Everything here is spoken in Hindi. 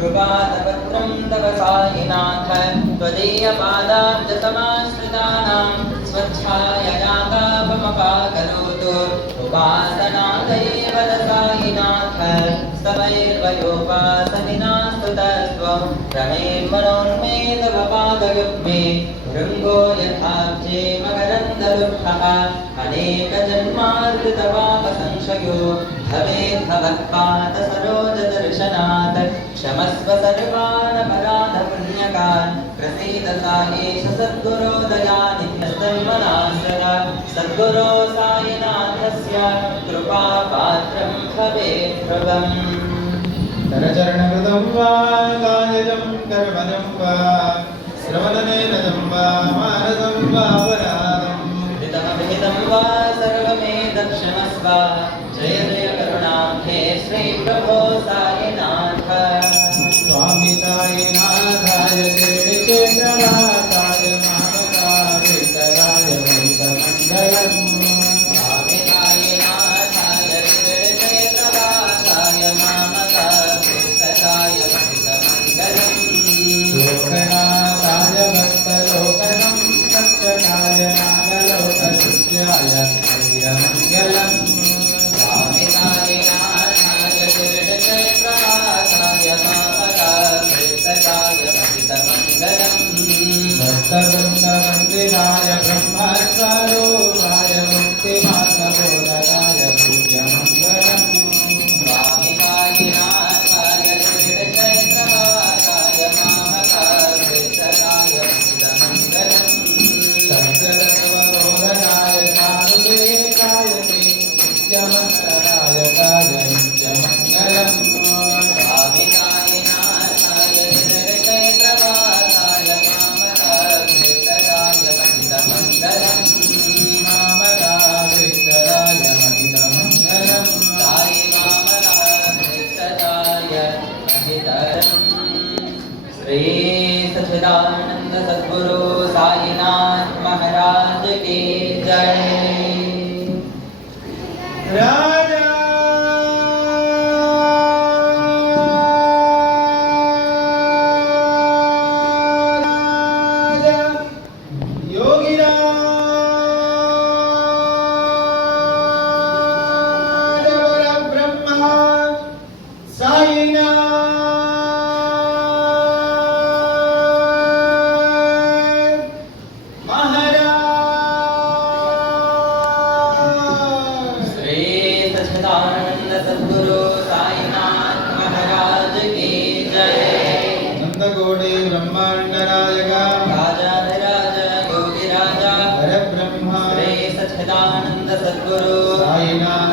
कृपातपत्रं तव सायिनाथ त्वदीयपादाब्जसमाश्रितानां स्वच्छायया तापमपाकरोतु उपासनादैव सायिनाथ स्तवैर्वयोपासनिनास्तुतस्त्वं रमेर्मनोन्मेतव पादयुग्मे भृङ्गो यथाब्जे मकरन्दरुक्षः अनेकजन्मार्कृतपापसंशयो भवेद्भवत्पादसरोजदर्शनात् क्षमस्व सर्वानपराधपुण्यकान् प्रसीद सायेश सद्गुरो दयानित्यस्तन्मनाश्रय सद्गुरो सायिनाथस्य कृपापात्रं भवेत् ध्रुवम् करचरणकृतं वा कायजं कर्मजं वा श्रवणनेनजं वा मानसं वा अपराधं हितमभिहितं वा सर्वमेतत्क्षमस्व जय जय करुणाब्धे श्रीप्रभो सायिनाथ स्वामी सायिनाथाय श्रीचेन्द्रनाथाय मानकाभितराय वैतमङ्गलम् स्वामी सायिनाथाय श्रीचेन्द्रनाथाय मामकाभितराय वैतमङ्गलम् लोकनाथाय भक्तलोकनं सत्यकाय नागलोकसुत्याय हरिमङ्गलम् स्वामी सायिनाथाय श्रीचेन्द्रनाथाय मामकाभितराय वैतमङ्गलम् भक्तवृन्दवन्दिताय ब्रह्मस्वरूपाय मुक्तिमार्गबोधकाय पूज्यमङ्गलम् स्वामी सायिनाथाय श्रीचैत्रवासाय मामकाभितराय वैतमङ्गलम् सत्यतत्त्वबोधकाय साधुदेकाय नित्यमङ्गलायकाय नित्यमङ्गलम् स्वामी सायिनाथाय श्रीचैत्रवासाय मामकाभितराय वैतमङ्गलम् नामकाभितराय महितमङ्गलम् साई मामकाभितराय महितरम् श्री सच्चिदानंद सद्गुरु साईनाथ महाराज की जय। राजा योगिराज परब्रह्मा साईनाथ महाराज श्री सच्चिदानंद सद्गुरु साईनाथ महाराज की जय। नंदकोटि ब्रह्मांड रायका राजाधिराज योगी राजा परब्रह्मा श्री सच्चिदानंद सद्गुरु साईनाथ